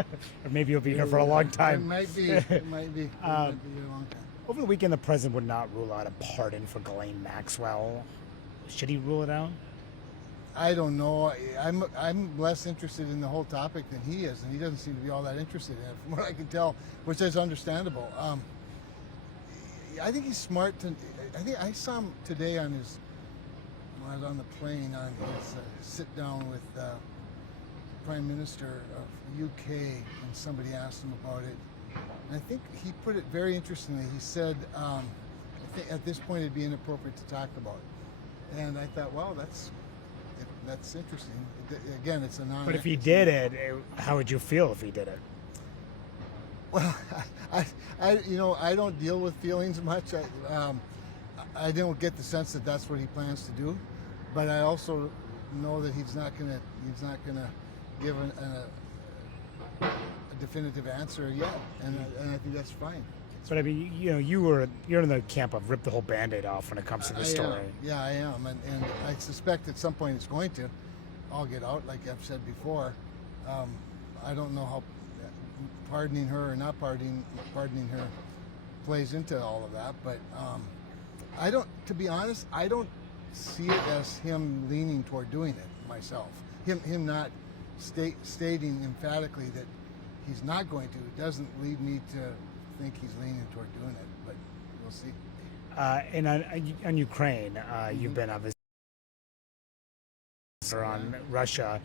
Or maybe you'll be here for a long time. It might be. It might be. It might be a long time. Over the weekend, the president would not rule out a pardon for Ghislaine Maxwell. Should he rule it out? I don't know. I'm less interested in the whole topic than he is, and he doesn't seem to be all that interested in it, from what I can tell, which is understandable. I think he's smart. I think I saw him today on his when I was on the plane on his sit down with Prime Minister of UK, and somebody asked him about it. And I think he put it very interestingly. He said, I think at this point it'd be inappropriate to talk about it. And I thought, wow, that's interesting. Again, it's a non. But if he did it, how would you feel if he did it? Well, I don't deal with feelings much. I don't get the sense that that's what he plans to do, but I also know that he's not gonna give a definitive answer yet, and I think that's fine. But I mean, you're in the camp of rip the whole Band-Aid off when it comes to this story. Yeah, I am, and I suspect at some point it's going to all get out, like I've said before. I don't know how pardoning her or not pardoning her plays into all of that, but to be honest, I don't see it as him leaning toward doing it myself. Him not stating emphatically that he's not going to doesn't lead me to think he's leaning toward doing it, but we'll see. And on Ukraine, you've been obviously on Russia.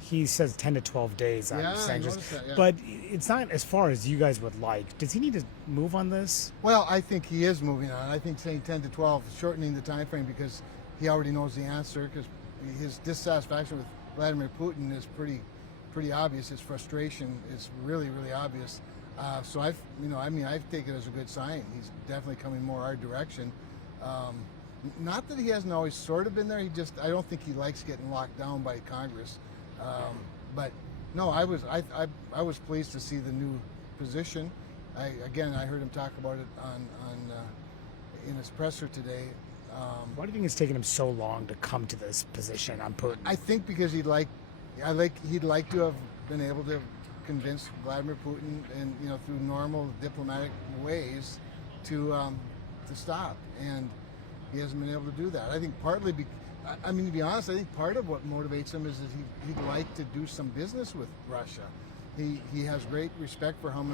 He says 10 to 12 days on sanctions. That, yeah. But it's not as far as you guys would like. Does he need to move on this? Well, I think he is moving on. I think saying 10 to 12 is shortening the time frame because he already knows the answer, because his dissatisfaction with Vladimir Putin is pretty obvious. His frustration is really, really obvious. So I take it as a good sign. He's definitely coming more our direction. Not that he hasn't always sort of been there. I don't think he likes getting locked down by Congress. But no, I was pleased to see the new position. I heard him talk about it in his presser today. Why do you think it's taken him so long to come to this position on Putin? I think because he'd like to have been able to convince Vladimir Putin, and through normal diplomatic ways, to stop, and he hasn't been able to do that. I think partly to be honest, I think part of what motivates him is that he'd like to do some business with Russia. He has great respect for how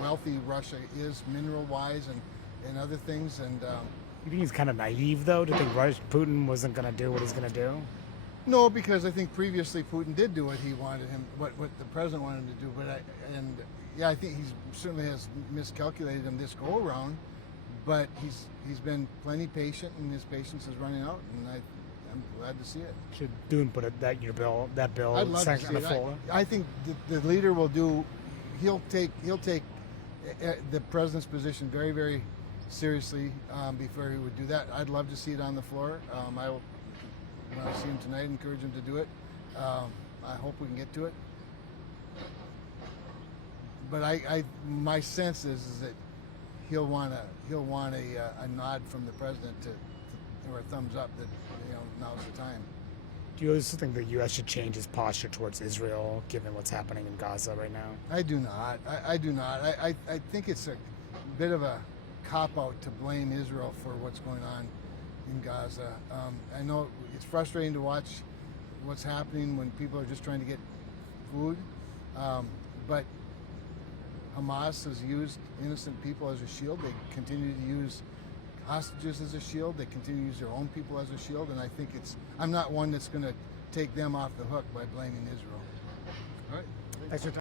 wealthy Russia is, mineral-wise and other things. And you think he's kind of naive, though, to think Putin wasn't going to do what he's going to do? No, because I think previously Putin did do what he wanted him, what the president wanted him to do. I think he certainly has miscalculated him this go around. But he's been plenty patient, and his patience is running out, and I'm glad to see it. Should Dune put that bill I'd love to see it. I think the leader will do. He'll take the president's position very, very seriously before he would do that. I'd love to see it on the floor. I will, when I see him tonight, encourage him to do it. I hope we can get to it. But my sense is that he'll want a nod from the president or a thumbs up that now's the time. Do you also think the U.S. should change its posture towards Israel, given what's happening in Gaza right now? I do not. I do not. I think it's a bit of a cop-out to blame Israel for what's going on in Gaza. I know it's frustrating to watch what's happening when people are just trying to get food, but Hamas has used innocent people as a shield. They continue to use hostages as a shield. They continue to use their own people as a shield. And I think I'm not one that's going to take them off the hook by blaming Israel. All right. Thanks for your time.